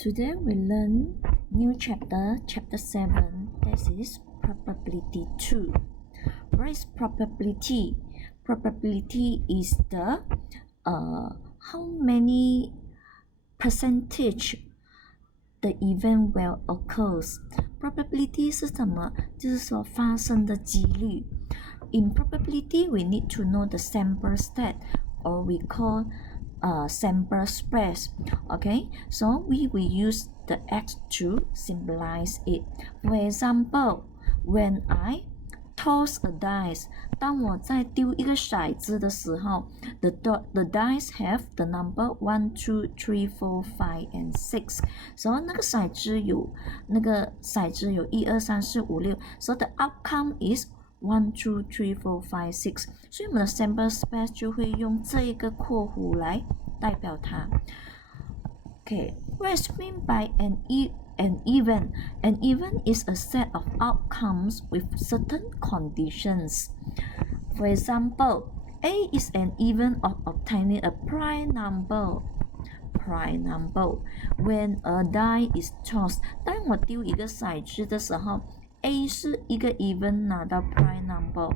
Today we learn new chapter, chapter 7, this is probability 2. What is probability? Probability is the how many percentage the event will occurs. Probability 是什么？就是说发生的几率。In probability, we need to know the sample stat, or we call sample space. Okay, so we will use the X to symbolize it. For example, when I toss a dice, 当我在丢一个骰子的时候 the dice have the number 1, 2, 3, 4, 5, and 6. So 那个骰子有1、2、3、4、5、6 So the outcome is 1, 2, 3, 4, 5, 6. 所以我们的 sample space 就会用这一个括弧来代表它。Okay, what is meant by an event? An event is a set of outcomes with certain conditions. For example, A is an event of obtaining a prime number. When a die is tossed, 当我丢一个骰子的时候 A 是一个 event 拿到 prime number.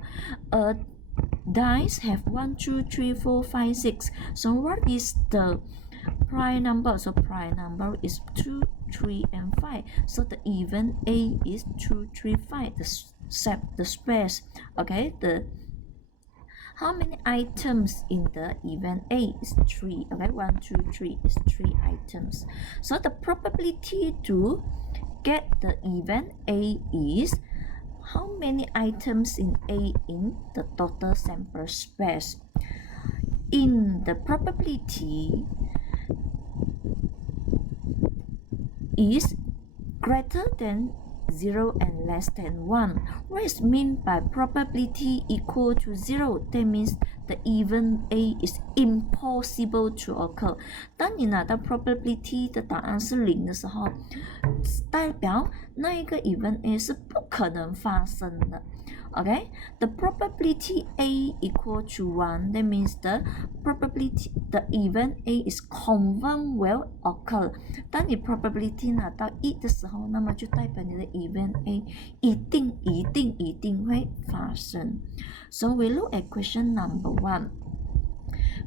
Dice have 1, 2, 3, 4, 5, 6. So what is the prime number? So prime number is 2, 3, and 5. So the event A is 2, 3, 5. The space. Okay, how many items in the event A is 3. Okay, 1, 2, 3 is 3 items. So the probability to get the event A is how many items in A in the total sample space. In the probability is greater than 0 and less than 1. What is meant by probability equal to 0? That means the event A is impossible to occur. 当你拿到 probability 的答案是0的时候，代表那一个 event A 是不可能发生的。Okay, the probability A equal to 1. That means the event A is confirmed will occur. 当你 probability 拿到1的时候，那么就代表你的 event A 一定会发生。So we look at question number 1.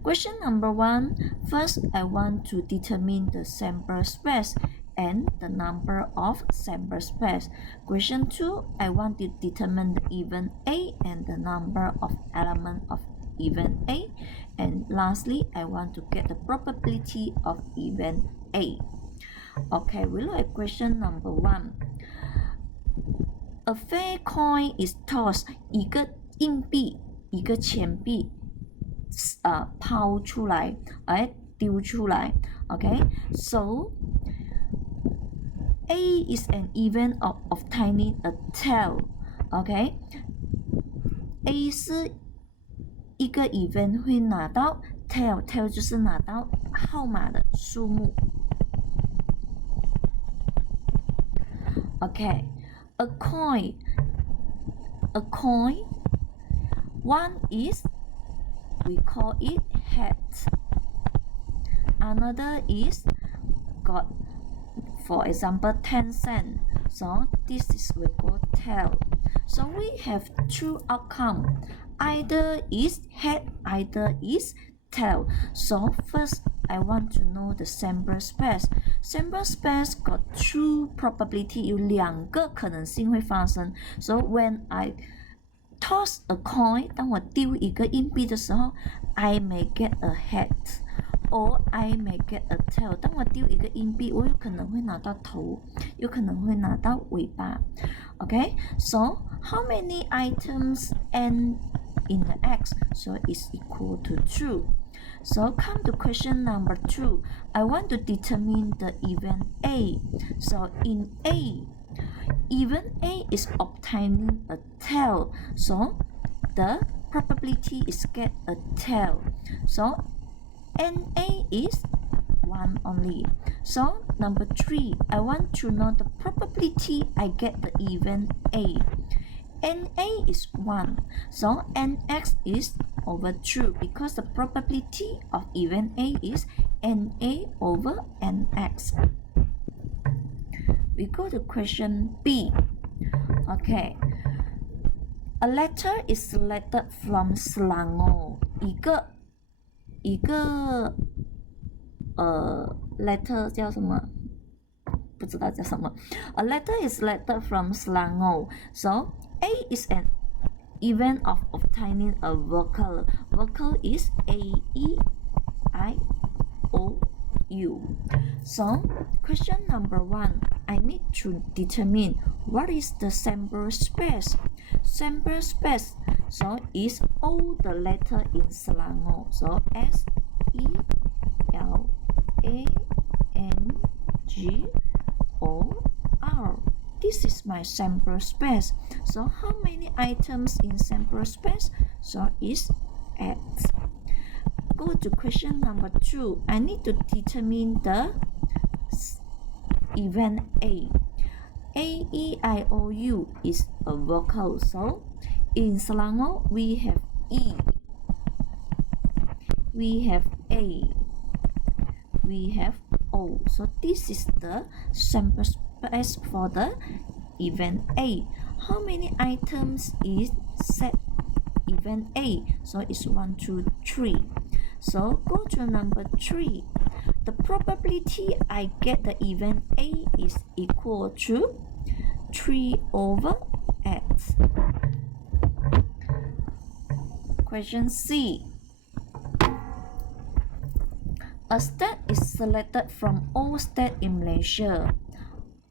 Question number 1. First, I want to determine the sample space and the number of sample space. Question 2, I want to determine the event A and the number of elements of event A. And lastly, I want to get the probability of event A. Okay, we look at question number 1. A fair coin is tossed. 一个硬币，一个钱币，抛出来，丢出来。Okay, so A is an event of obtaining a tail. Okay, A 是一个 event 会拿到 tail 就是拿到号码的数目。Okay, a coin. One is, we call it head. Another is got, for example, 10 cents. So this is we call tail. So we have two outcomes. Either is head, either is tail. So first, I want to know the sample space. Sample space got two probability. 有两个可能性会发生。So when I toss a coin, 当我丢一个硬币的时候 I may get a head or I may get a tail. 当我丢一个硬币，我有可能会拿到头，有可能会拿到尾巴。Okay, so how many items end in the X? So it's equal to 2. So come to question number 2. I want to determine the event A. So in A, event A is obtaining a tail. So the probability is get a tail. So NA is 1 only. So number 3, I want to know the probability I get the event A. NA is 1. So NX is over 2 because the probability of event A is NA over NX. we go to question B. Okay. A letter is selected from Selangor. 一个letter 叫什么？不知道叫什么。A letter is selected from Selangor. So A is an event of obtaining a vocal. Vocal is A-E-I-O-U. So question number 1, I need to determine what is the sample space. Sample space, so is all the letter in Selangor. So S-E-L-A-N-G-O-R. This is my sample space. So how many items in sample space? So is X. Go to question number 2. I need to determine the event A. A-E-I-O-U is a vocal. So in Selangor we have E, we have A, we have O. So this is the sample space for the event A. How many items is set event A? So it's 1, 2, 3. So go to number 3. The probability I get the event A is equal to 3 over X. Question C. A state is selected from all states in Malaysia.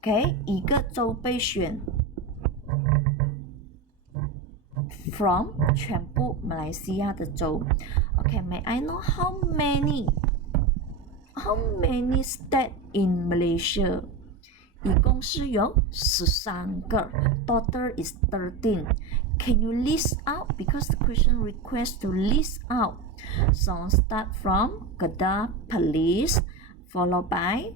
Okay, 一个州被选 from 全部马来西亚的州。Okay, may I know how many states in Malaysia? 一共是有13个 Total is 13. Can you list out? Because the question requests to list out. So start from Kedah Police, followed by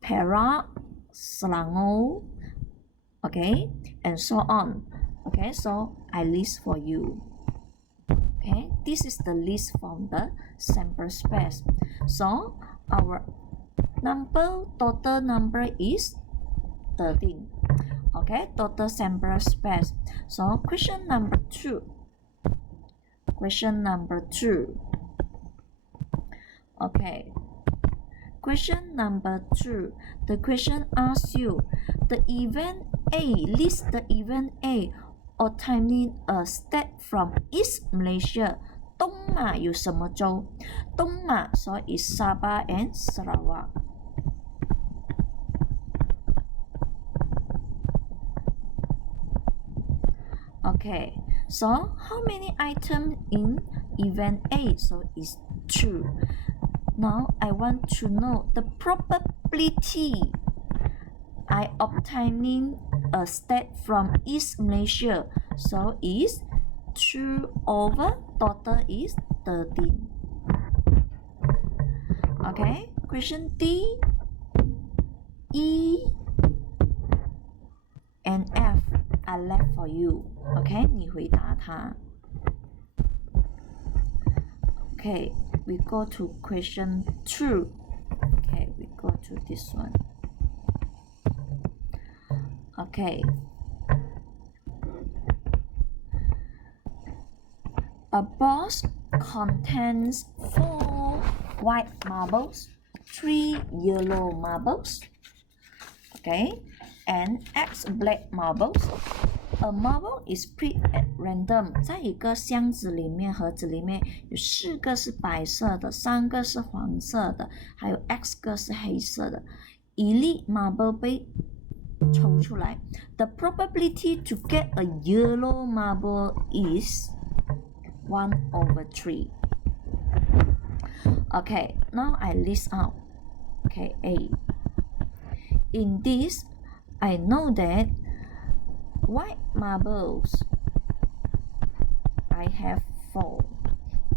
Perak, Selangor, okay, and so on. Okay, so I list for you. Okay, this is the list from the sample space. So our total number is 13. Okay, total sample space. So question number 2. Okay, question number 2. The question asks you the event A, list the event A obtaining a state from East Malaysia. 东马有什么州？东马 so is Sabah and Sarawak. Okay, so how many items in event A? So it's 2. Now I want to know the probability I obtaining a state from East Malaysia. So is 2 over total is 13. Okay, question D, E, and F are left for you. Okay, 你回答它。Okay, we go to question 2. Okay, we go to this one. Okay. A box contains 4 white marbles, 3 yellow marbles, okay, and X black marbles. A marble is put at random. 在一个箱子里面，盒子里面有4个是白色的，3个是黄色的，还有 X 个是黑色的。一粒 marble 被抽出来。The probability to get a yellow marble is 1 over 3. Okay, now I list out. Okay, A. In this, I know that white marbles I have 4.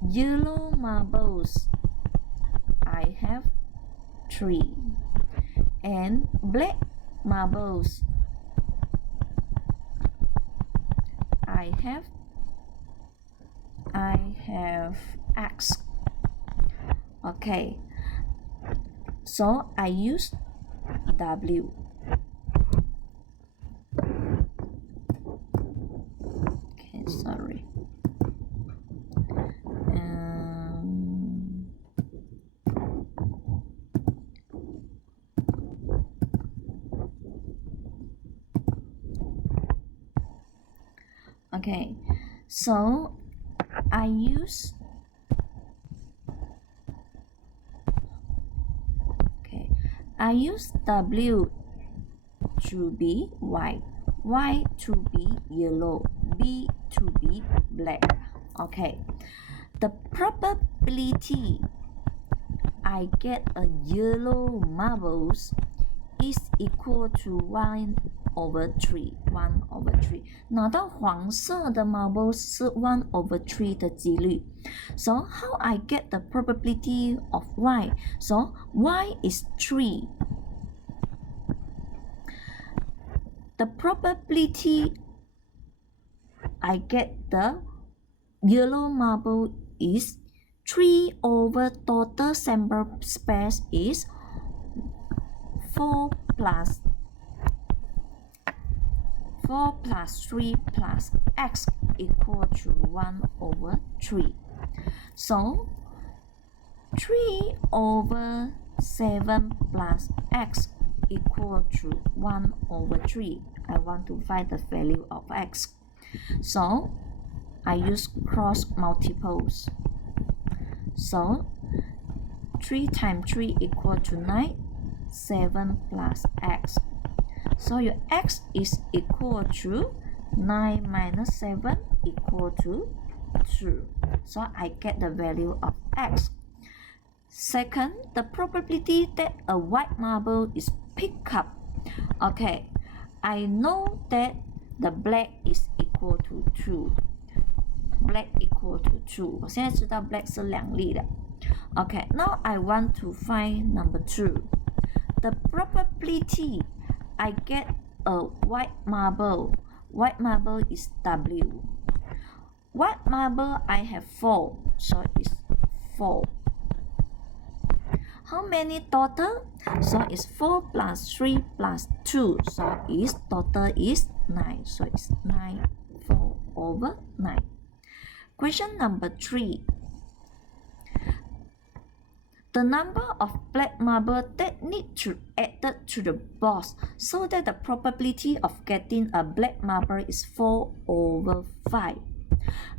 Yellow marbles I have 3. And black marbles I have X. Okay, so I use W. Okay, so I use W to be white, Y to be yellow, B to be black. Okay, the probability I get a yellow marbles is equal to 1/3， 1/3。拿到黄色的 marbles 是 1/3 的几率。So how I get the probability of Y? So Y is 3. The probability I get the yellow marble is 3 over total sample space is 4 plus 3 plus x equal to 1/3. So 3 over 7 plus x equal to 1/3. I want to find the value of x. So I use cross multiples. So 3 times 3 equal to 9, 7 plus x. So your x is equal to 9 minus 7 equal to 2. So I get the value of x. Second, the probability that a white marble is picked up. Okay, I know that the black is equal to 2. Black equal to 2. 我现在知道 black 是2粒的。Okay, now I want to find number 2. The probability I get a white marble. White marble is W. White marble I have 4, so it's 4. How many total? So it's 4 plus 3 plus 2. So its total is 9. So it's 9, 4/9. Question number 3. The number of black marble that need to added to the box so that the probability of getting a black marble is 4/5.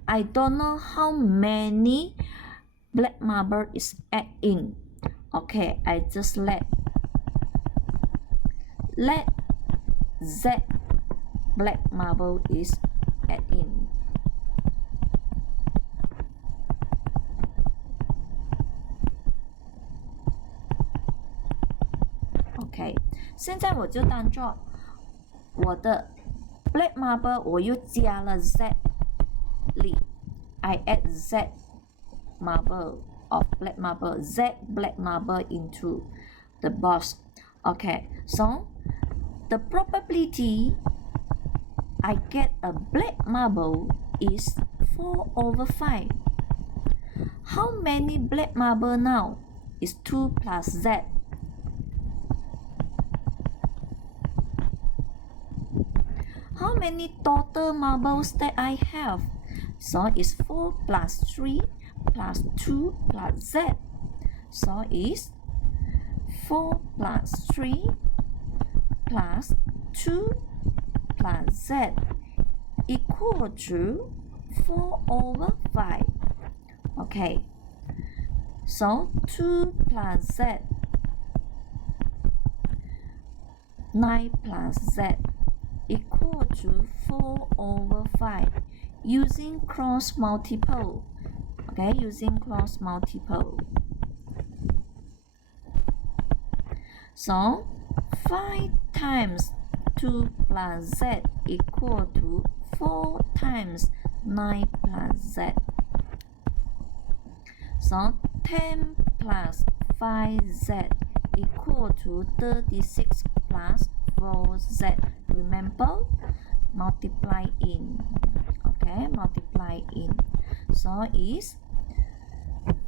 I don't know how many black marble is add in. Okay, I just let Z black marble is add in. OK， 现在我就当做我的 black marble 我又加了 Z 里 I add Z marble of black marble, Z black marble into the box. Okay, so the probability I get a black marble is 4/5. How many black marble now? Is 2 plus Z. How many total marbles that I have? So it's 4 plus 3 plus 2 plus Z. So it's 4 plus 3 plus 2 plus Z equal to 4/5. Okay, so 2 plus Z, 9 plus Z equal to 4/5 using cross multiple. Okay, using cross multiple. So 5 times 2 plus Z equal to 4 times 9 plus Z. So 10 plus 5Z equal to 36 plus 4Z. Remember, multiply in. Okay, multiply in. So is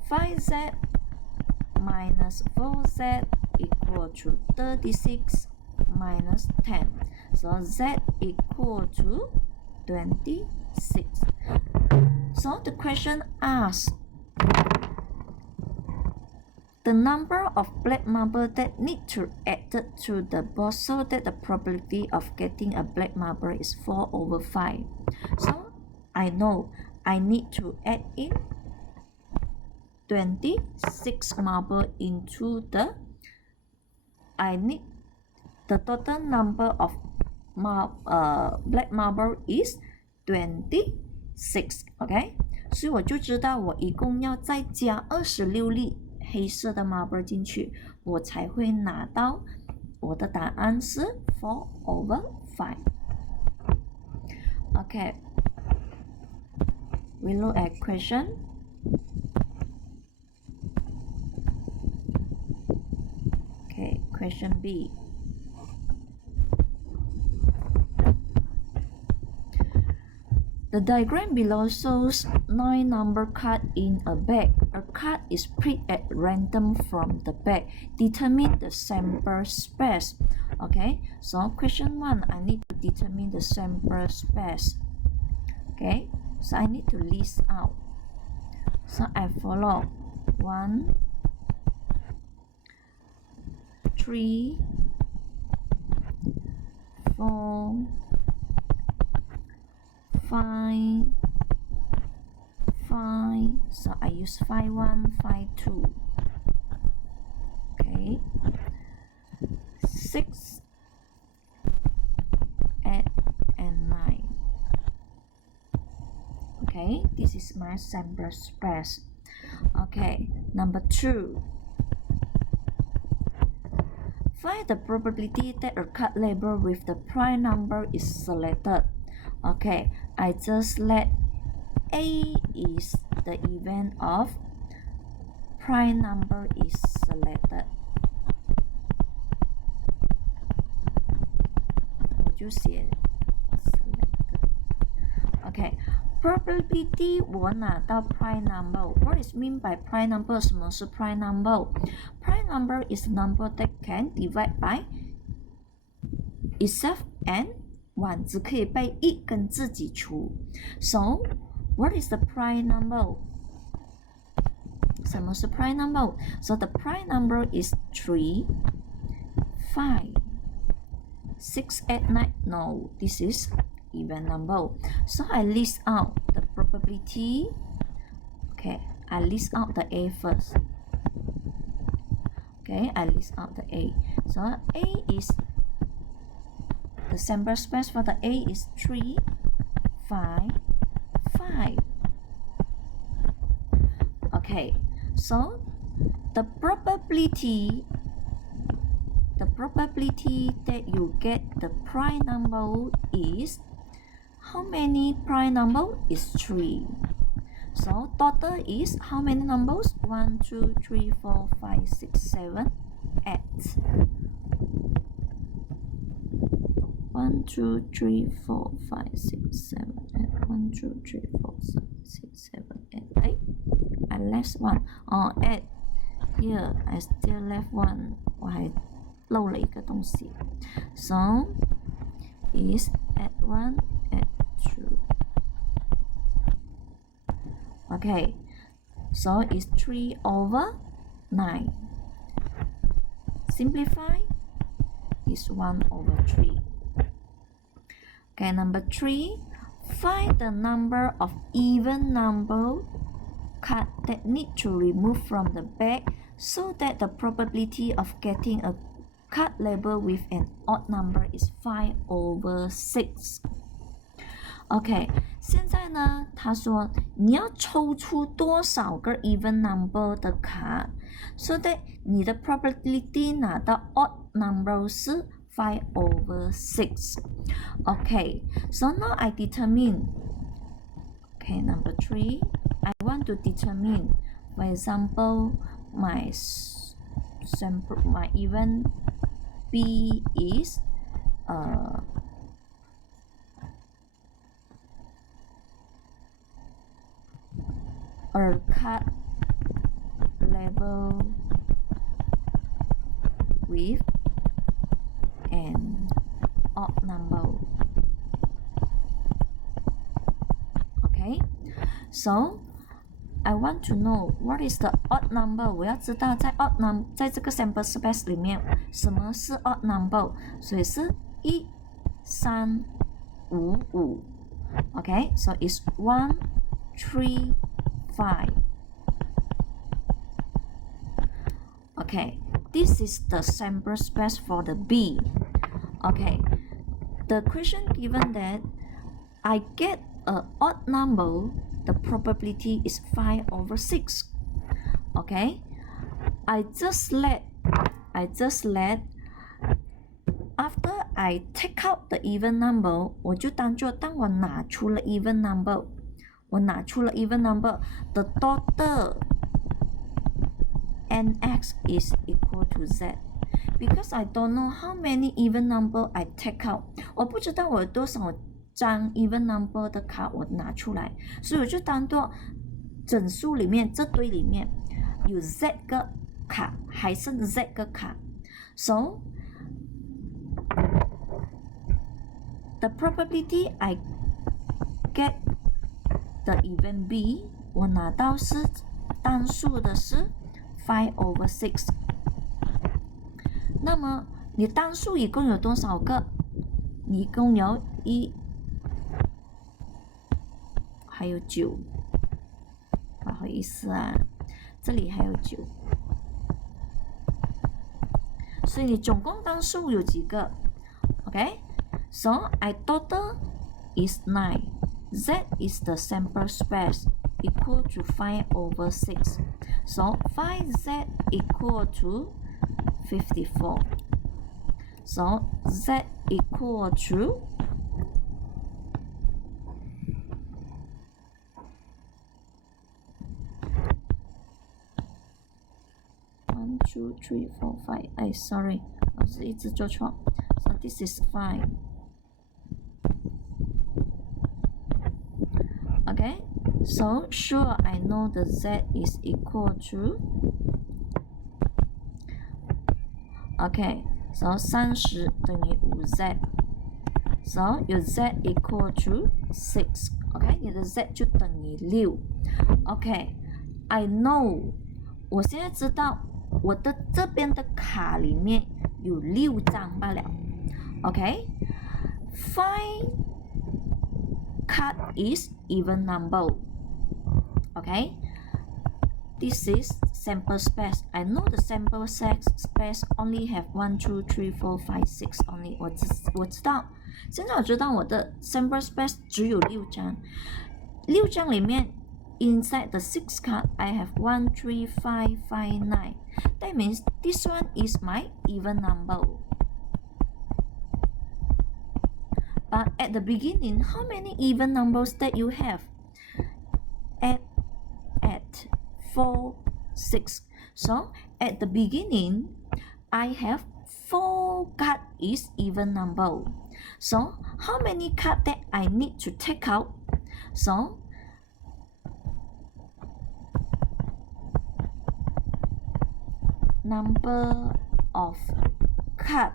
5Z minus 4Z equal to 36 minus 10. So Z equal to 26. So the question asks the number of black marble that need to added to the box so that the probability of getting a black marble is 4/5. So I know I need to add in 26 marble into the, I need the total number of black marble is 26 OK， 所以我就知道我一共要再加26粒黑色的 marble 进去，我才会拿到我的答案是 4/5 OK， we look at question. Okay, question B. The diagram below shows 9 number cards in a bag. A card is picked at random from the bag. Determine the sample space. Okay, so question 1, I need to determine the sample space. Okay, so I need to list out. So I follow 1, 3, 4, 5, 5. So I use 5 1, 5 2. Okay, 6, 8, and 9. Okay, this is my sample space. Okay, number 2. Find the probability that a card labeled with the prime number is selected. Okay, I just let A is the event of prime number is selected. 我就写 selected. Okay, probability 我拿到 prime number. What is mean by prime number? 什么是 prime number? Prime number is a number that can divide by itself and 1， 只可以被1跟自己除。So, what is the prime number? 什么是 prime number? So the prime number is 3, 5, 6, 8, 9. No, this is even number. So I list out the probability. Okay, I list out the A first. Okay, I list out the A. So A is, the sample space for the A is 3, 5, 5. Okay, so the probability that you get the prime number is, how many prime number is 3. So total is how many numbers? 1, 2, 3, 4, 5, 6, 7, 8. 1, 2, 3, 4, 5, 6, 7, 8. 1, 2, 3, 4, 5, 6, 7, 8. 8. I left 1. Oh, 8. Here I still left 1. 我还漏了一个东西。So is 8, 1, 8, 2. Okay, so it's 3/9. Simplify is 1/3. Okay, number 3, find the number of even number cards that need to remove from the bag so that the probability of getting a card label with an odd number is 5/6. OK， 现在呢，他说你要抽出多少个 even number 的卡 ，so that 你的 probability 拿到 odd number 是 5/6. OK, so now I determine. Okay, number 3, I want to determine. For example, my event B is a card label with an odd number. Okay, so I want to know what is the odd number. 我要知道在 odd number 在这个 sample space 里面什么是 odd number， 所以是1、3、5、5。Okay, so it's 1, 3, 5. Okay, this is the sample space for the B. Okay, the question given that I get an odd number, the probability is 5/6. Okay, I just let after I take out the even number， 我就当做当我拿出了 even number， 我拿出了 even number，the total nx is equal to z. Because I don't know how many even number I take out， 我不知道我有多少张 even number 的卡我拿出来，所以我就当做整数里面这堆里面有 z 个卡，还剩 z 个卡。So the probability I get the event B， 我拿到是单数的是 5/6。那么你单数一共有多少个？你一共有1，还有9。不好意思啊，这里还有9。所以你总共单数有几个 ？Okay， so I total is 9. Z is the sample space equal to 5/6. So 5Z equal to 54. So Z equal to 1, 2, 3, 4, 5. 哎 ，sorry， 我是一直做错。So this is 5. Okay, so sure I know the Z is equal to. Okay, so 30等于 5Z. So your Z equal to 6. Okay, 你的 Z 就等于6。Okay, I know. 我现在知道我的这边的卡里面有6张罢了。Okay, 5 card is even number. Okay, this is sample space. I know the sample space only have 1, 2, 3, 4, 5, 6 only. 我知道，现在我知道我的 sample space 只有6张，6张里面 inside the 6 card I have 1, 3, 5, 5, 9. That means this one is my even number. But at the beginning, how many even numbers that you have? At 4, 6. So at the beginning, I have 4 card is even number. So how many card that I need to take out? So number of card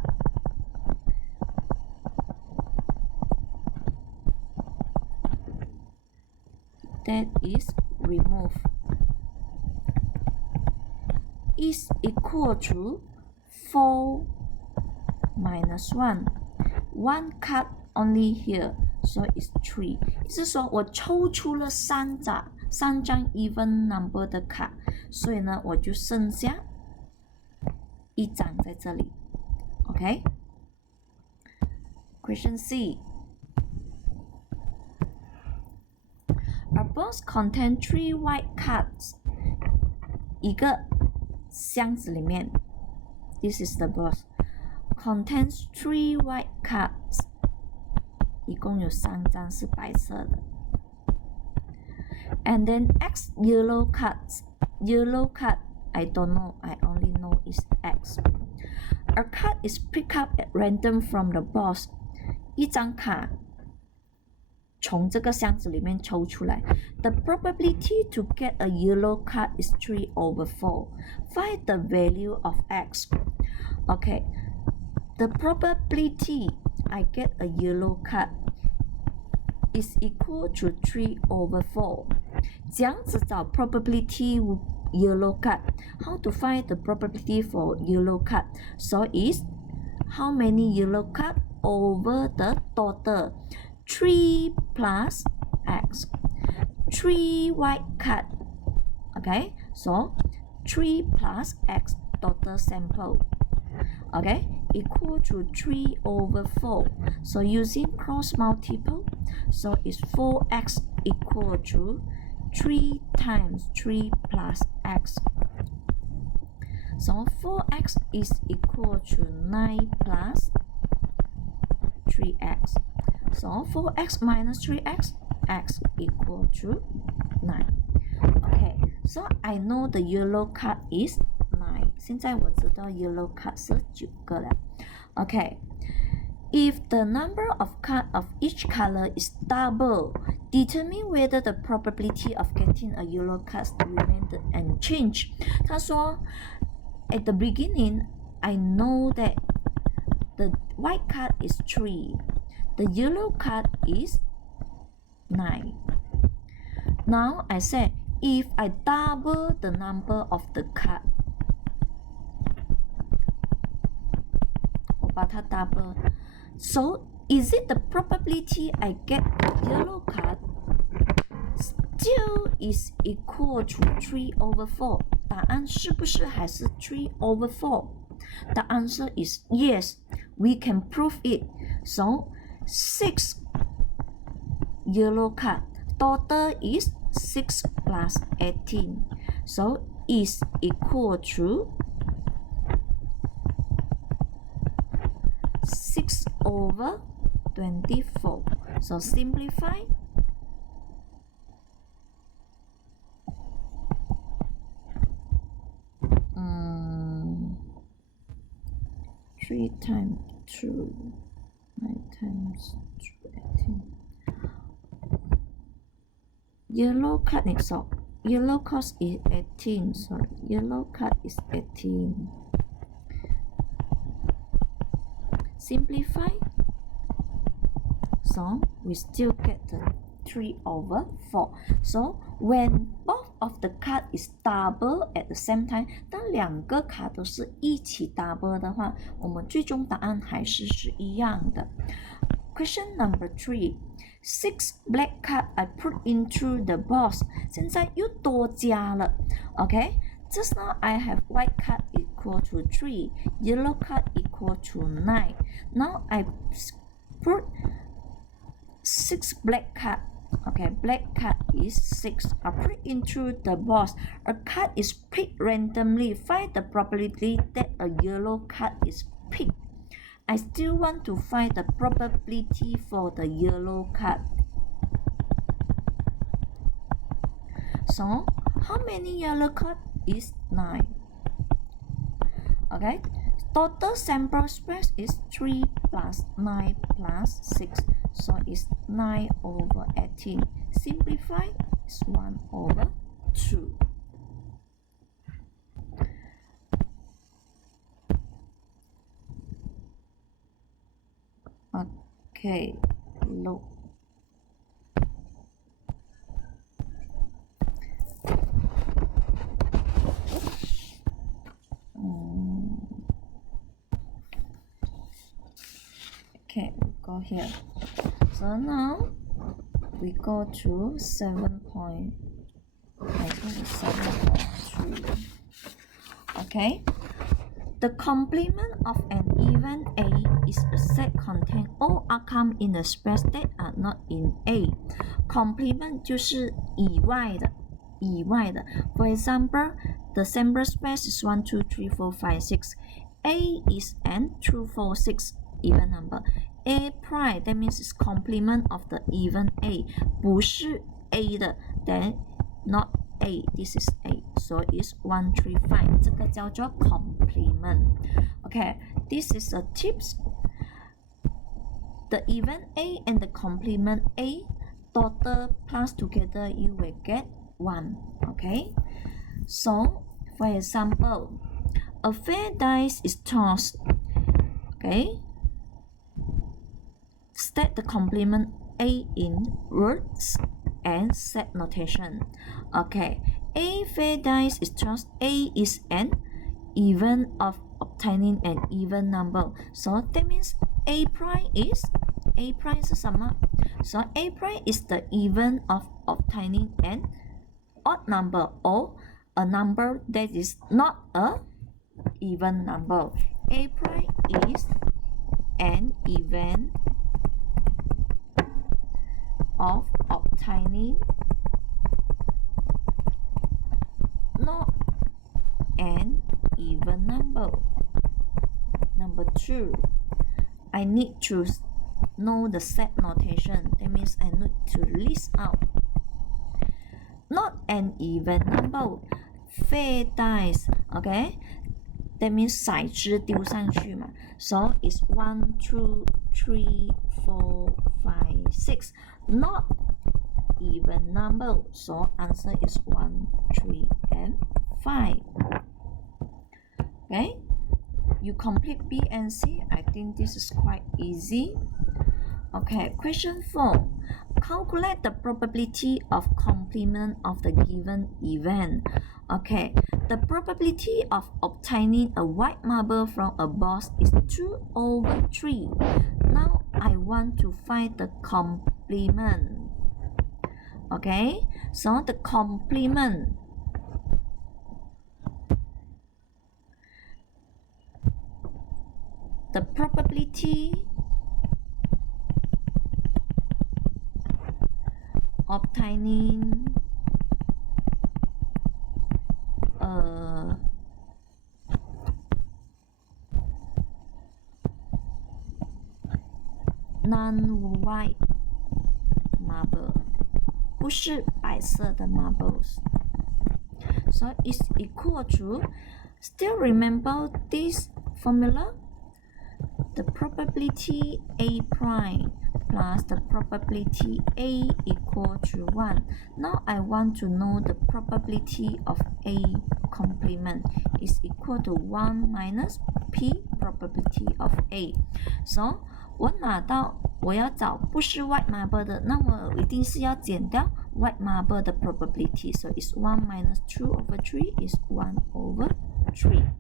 that is removed is equal to 4 minus 1. 1 card only here, so it's 3. 意思说我抽出了3张 even number 的卡，所以呢我就剩下1张在这里。OK? Question C. A box contains 3 white cards. 一个箱子里面 ，this is the box contains 3 white cards. 一共有3张是白色的。And then X yellow cards. Yellow card, I don't know. I only know is X. A card is picked up at random from the box. 一张卡从这个箱子里面抽出来。The probability to get a yellow card is 3/4. Find the value of X. Okay, the probability I get a yellow card is equal to 3/4. 这样子找 probability yellow card. How to find the probability for yellow card? So is how many yellow card over the total. 3 plus x. 3 white cat. Okay, so 3 plus x total sample. Okay, equal to 3 over 4. So using cross multiple, so it's 4x equal to 3 times 3 plus x. So 4x is equal to 9 plus 3x. So 4x minus 3x, x equal to 9. Okay, so I know the yellow card is 9. 现在我知道 yellow card 是9个了。Okay, if the number of cards of each color is double, determine whether the probability of getting a yellow card remained unchanged. 他说 at the beginning, I know that the white card is 3. The yellow card is 9. Now I said, if I double the number of the card, 我把它 double. So, is it the probability I get the yellow card still is equal to 3 over 4? 答案是不是还是 3 over 4? The answer is yes. We can prove it. So, 6 yellow card. Total is 6 plus 18. So, is equal to 6 over 24. So, simplify. Three times 2, 9 times 18. Yellow card is so yellow card is 18. Sorry, yellow card is 18. Simplify. So we still get the 3 over 4. So when both of the card is double at the same time, 当两个卡都是一起 double 的话，我们最终答案还是一样的。Question number 3. 6 black card I put into the box. 现在又多加了。Okay? Just now I have white card equal to 3, yellow card equal to 9. Now I put 6 black card. Okay, black card is 6. I put it into the box. A card is picked randomly. Find the probability that a yellow card is picked. I still want to find the probability for the yellow card. So, how many yellow cards is 9? Okay, total sample space is 3 plus 9 plus 6. So it's 9 over 18. Simplify, it's 1 over 2. Okay, look. Okay, go here. So now we go to 7.3. Okay, the complement of an even A is a set containing all outcomes in a space that are not in A. Complement 就是以外的。For example, the sample space is 1, 2, 3, 4, 5, 6. A is an 2, 4, 6 even number. A prime, that means it's complement of the even A. 不是 A 的 then not A, this is A. So it's 1, 3, 5. 这个叫做 complement. Okay, this is a tips. The even A and the complement A total plus together you will get 1. Okay, so for example, a fair dice is tossed. Okay, state the complement A in words and set notation. Okay, A fair dice is tossed. A is an event of obtaining an even number. So that means A prime is A prime 是什么？ So A prime is the event of obtaining an odd number or a number that is not a even number. A prime is an event of obtaining not an even number. Number 2, I need to know the set notation. That means I need to list out not an even number. 废 dice, okay? That means 骰子丢上去嘛。So it's 1, 2, 3, 4, 5, 6. Not even number. So answer is 1, 3, and 5. Okay? You complete B and C. I think this is quite easy. Okay, question 4. Calculate the probability of complement of the given event. Okay, the probability of obtaining a white marble from a box is 2/3. Now I want to find the complement. Okay, so the complement. The probability obtaining a non-white marble, 不是白色的 marbles. So it's equal to, still remember this formula? The probability A prime plus the probability A equal to 1. Now I want to know the probability of A complement is equal to 1 minus P probability of A. So 我拿到我要找不是 white marble 的，那我一定是要减掉 white marble 的 probability. So it's 1 minus 2/3 is 1/3.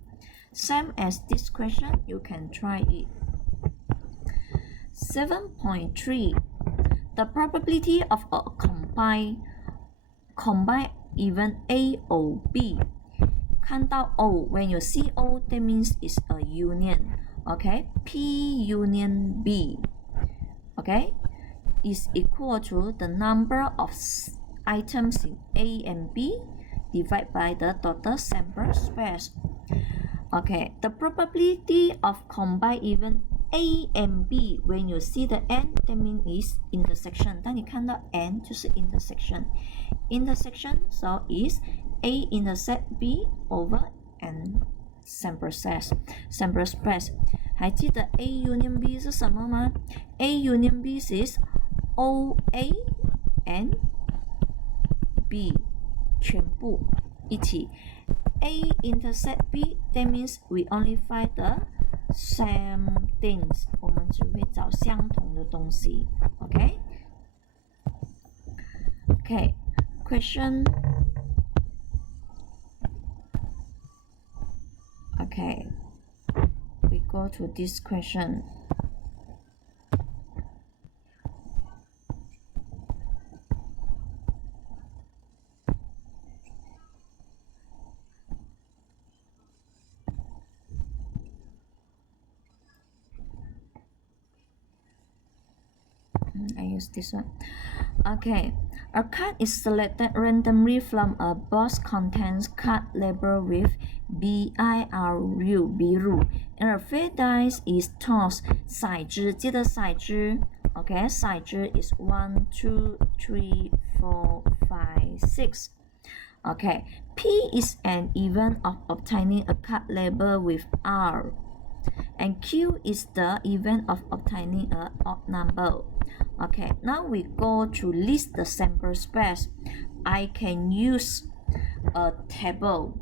Same as this question, you can try it. 7.3. The probability of a combined event A or B. 看到 O, when you see O, that means it's a union. Okay, P union B. Okay, is equal to the number of items in A and B divided by the total sample space. Okay, the probability of combined event A and B, when you see the N, that means is intersection. 当你看到 N 就是 intersection. Intersection, so is A intersect B over N sample size. Sample space. 还记得 A union B 是什么吗？ A union B is OA and B 全部一起。A intersect B, that means we only find the same things. 我们只会找相同的东西。Okay? Okay. Question. Okay. We go to this question. I use this one. Okay, a card is selected randomly from a box contents card labeled with BIRU, biru, and a fake dice is tossed. 骰子，记得骰子。Okay, 骰子 is 1, 2, 3, 4, 5, 6. Okay, P is an event of obtaining a card labeled with R, and Q is the event of obtaining an odd number. Okay, now we go to list the sample space. I can use a table.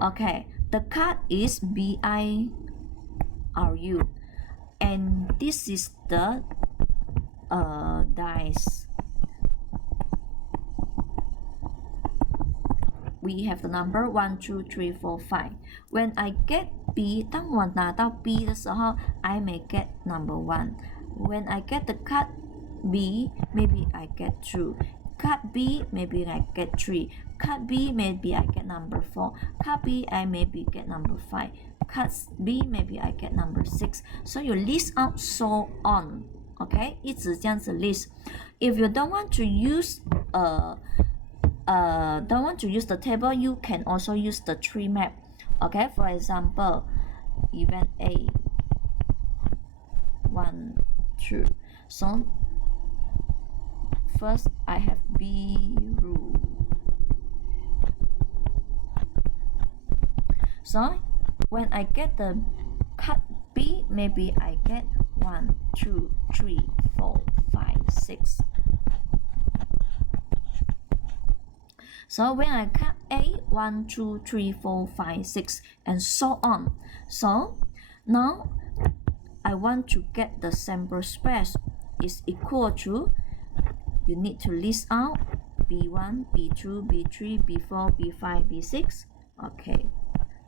Okay, the card is BIRU, and this is the dice. We have the number 1, 2, 3, 4, 5. When I get B, 当我拿到 B 的时候 I may get number 1. when I get the cut B, maybe I get 2. Cut B, maybe I get 3. Cut B, maybe I get number 4. Cut B, I maybe get number 5. Cut B, maybe I get number 6. So you list out so on. Okay, 一直这样子 list. If you don't want to use the table, you can also use the tree map. Okay, for example, event A 1, 2. So first I have B rule. So when I get the cut B, maybe I get 1, 2, 3, 4, 5, 6. So when I cut A, 1, 2, 3, 4, 5, 6, and so on. So now I want to get the sample space is equal to, you need to list out B1, B2, B3, B4, B5, B6. Okay,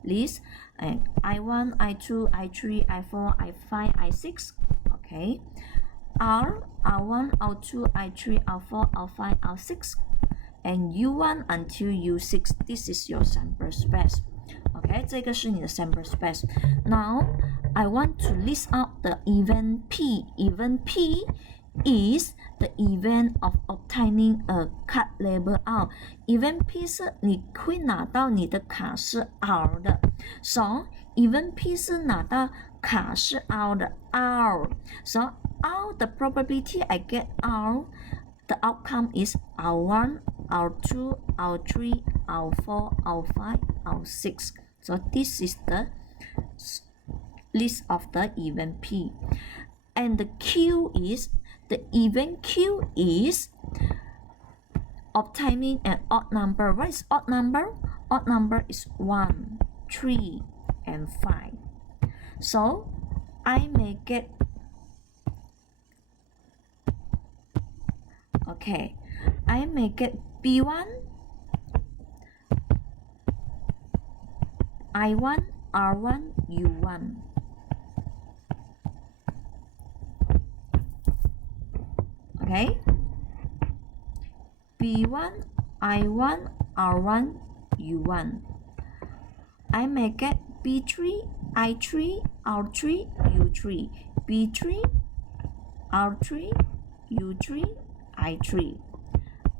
list and I1, I2, I3, I4, I5, I6. Okay, R1, R2, I3, R4, R5, R6, and U1 until U6. This is your sample space. Okay, 这个是你的 sample space. Now I want to list out the event P. Event P is the event of obtaining a cut label R. Event P 是你会拿到你的卡是 R 的， so event P 是拿到卡是 R 的 R. So R, the probability I get R, the outcome is R1, R2, R3, R4, R5, R6. So this is the list of the event P. And the Q is, the event Q is obtaining an odd number. What is odd number? Odd number is 1, 3, and 5. So I may get, okay, I may get B1, I1, R1, U1. Okay, B1, I1, R1, U1. I may get B3, I3, R3, U3. B3, R3, U3, I3.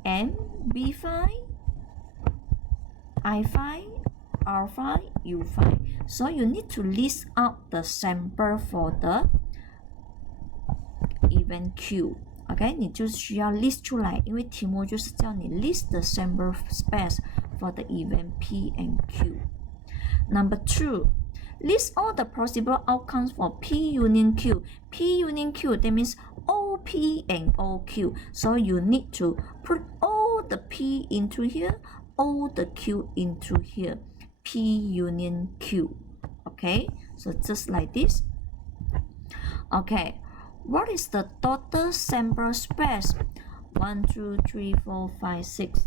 And B5, I5, R5, U5. So you need to list out the sample for the event Q. OK， 你就需要 list 出来，因为题目就是叫你 list the sample space for the event P and Q. Number 2, list all the possible outcomes for P union Q. P union Q, that means all P and all Q. So you need to put all the P into here, all the Q into here. P union Q. Okay, so just like this. Okay. What is the total sample space? 1, 2, 3, 4, 5, 6.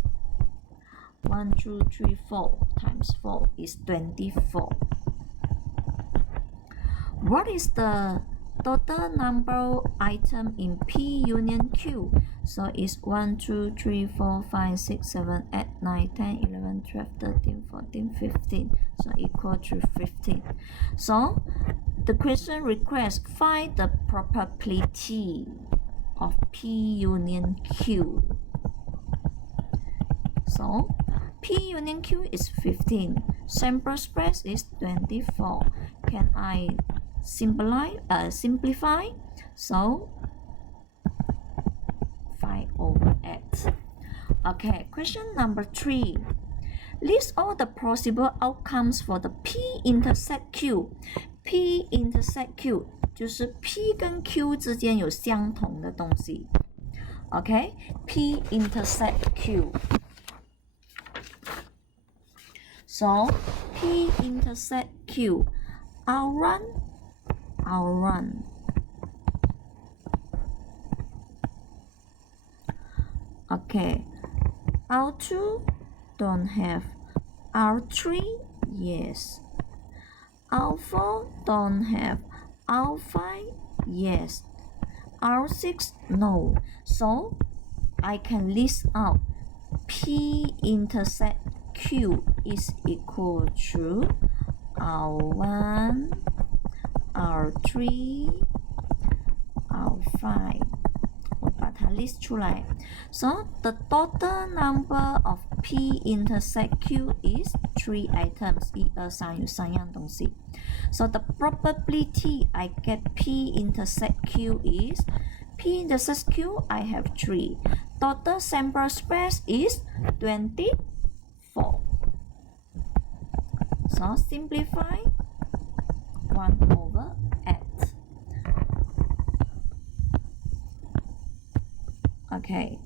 1, 2, 3, 4 times 4 is 24. What is the total number item in P union Q? So it's 1, 2, 3, 4, 5, 6, 7, 8, 9, 10, 11, 12, 13, 14, 15. So equal to 15. So the question requests find the probability of P union Q. So P union Q is 15. Sample space is 24. Can I simplify? So 5/8. Okay, question number 3. List all the possible outcomes for the P intersect Q. P intersect Q 就是 P 跟 Q 之间有相同的东西。Okay, P intersect Q. So P intersect Q. R1. Okay, R2 don't have. R3, yes. R4 don't have. R5, yes. R6? No. So I can list out P intersect Q is equal to R1, R3, R5。我把它 list 出来。So the total number of P intersect Q is 3 items. 1、2、3有3样东西。So the probability I get P intersect Q is P intersect Q I have 3. Total sample space is 24. So simplify 1/8. Okay.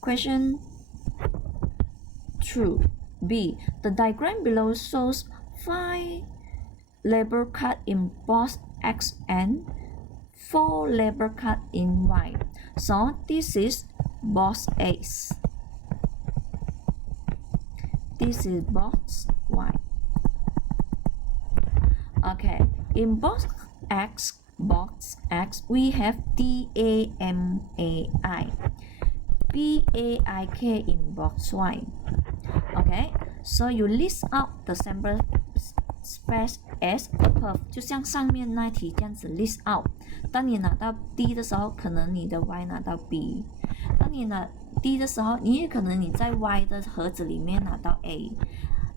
Question 2. B. The diagram below shows 5 label cards in box X and 4 label cards in Y. So this is box X. This is box Y. Okay. In box X, we have DAMAI, BAIK in box Y. Okay, so you list out the sample space as above， 就像上面那题这样子 list out。当你拿到 D 的时候，可能你的 Y 拿到 B； 当你拿 D 的时候，你也可能你在 Y 的盒子里面拿到 A。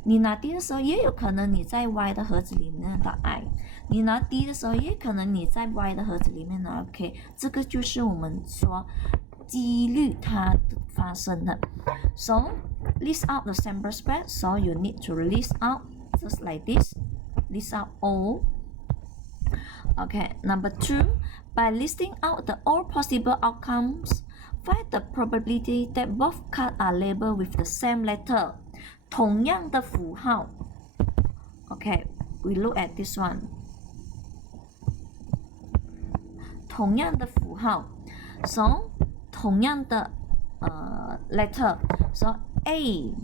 你拿 D 的时候，也有可能你在 Y 的盒子里面拿到 I。你拿 D 的时候，也可能你在 Y 的盒子里面拿到 K。这个就是我们说几率它发生的。So list out the sample space. So you need to list out just like this. List out all. Okay, number 2. By listing out the all possible outcomes, find the probability that both cards are labeled with the same letter. 同样的符号。Okay, we look at this one. 同样的符号。So 同样的letter. So A.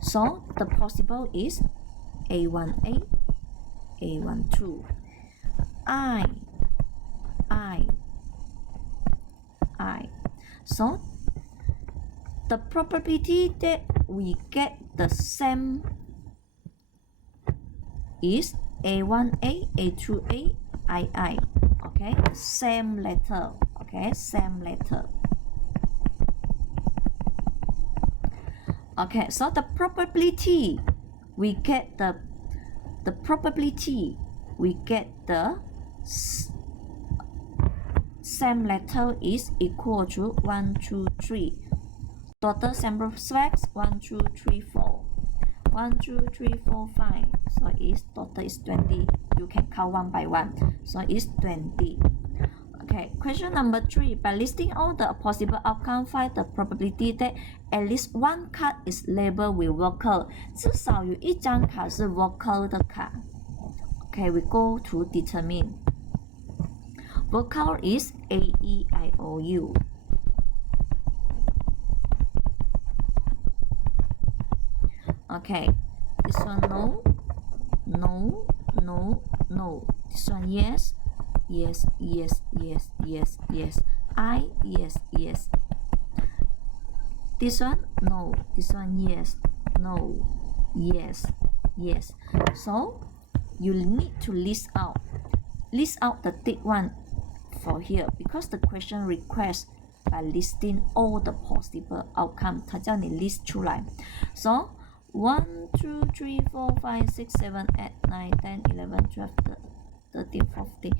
So the possible is A1A, A12. I. So the probability that we get the same is A1A, A2A, II. Okay, same letter. Okay, same letter. Okay, so the probability we get the probability we get the same letter is equal to 1, 2, 3. Total sample space 1, 2, 3, 4. 1, 2, 3, 4, 5. So its total is 20. You can count one by one. So it's 20. Okay, question number 3. By listing all the possible outcomes, find the probability that at least one card is labeled with vocal. 至少有一张卡是 vocal 的卡。Okay, we go to determine. Vocal is A, E, I, O, U. Okay, this one no, no, no, no. This one yes, yes, yes, yes, yes, yes. I, yes, yes. This one no. This one yes, no, yes, yes. So you need to list out the thick one for here because the question requests by listing all the possible outcome. 它叫你 list 出来。So 1, 2, 3, 4, 5, 6, 7, 8, 9, 10, 11, 12, 13, 14.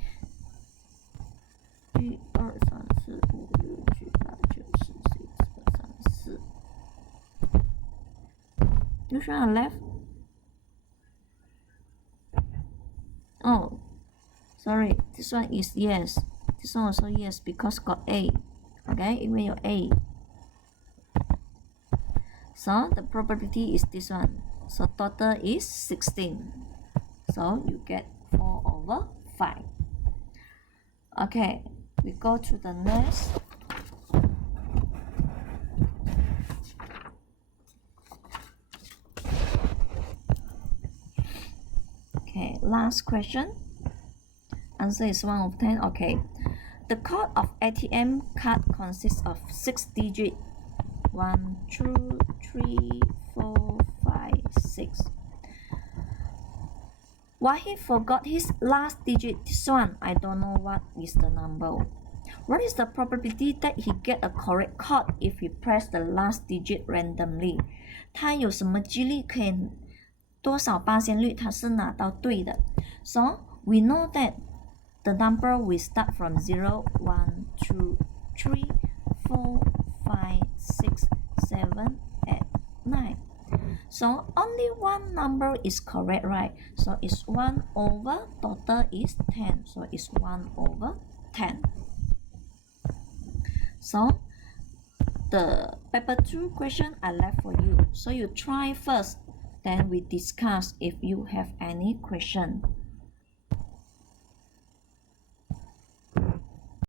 1、2、3、4、5、6、7、8、9、10、11、12、13、14。Which one on left? Oh, sorry. This one is yes. This one also yes because got A. Okay, 因为有 A. So the probability is this one. So total is 16. So you get 4/5. Okay, we go to the next. Okay, last question. Answer is 1 of 10. Okay. The code of ATM card consists of 6 digits. 1, 2, 3, 4, 5, 6. Why he forgot his last digit? This one, I don't know what is the number. What is the probability that he get a correct code if he press the last digit randomly? 他有什么几率可以多少%率他是拿到对的 ？So we know that the number will start from 0, 1, 2, 3, 4, 5, 6, 7, 8, 9. So only one number is correct, right? So it's 1 over, total is 10. So it's 1 over 10. So the paper 2 question I left for you. So you try first, then we discuss if you have any question.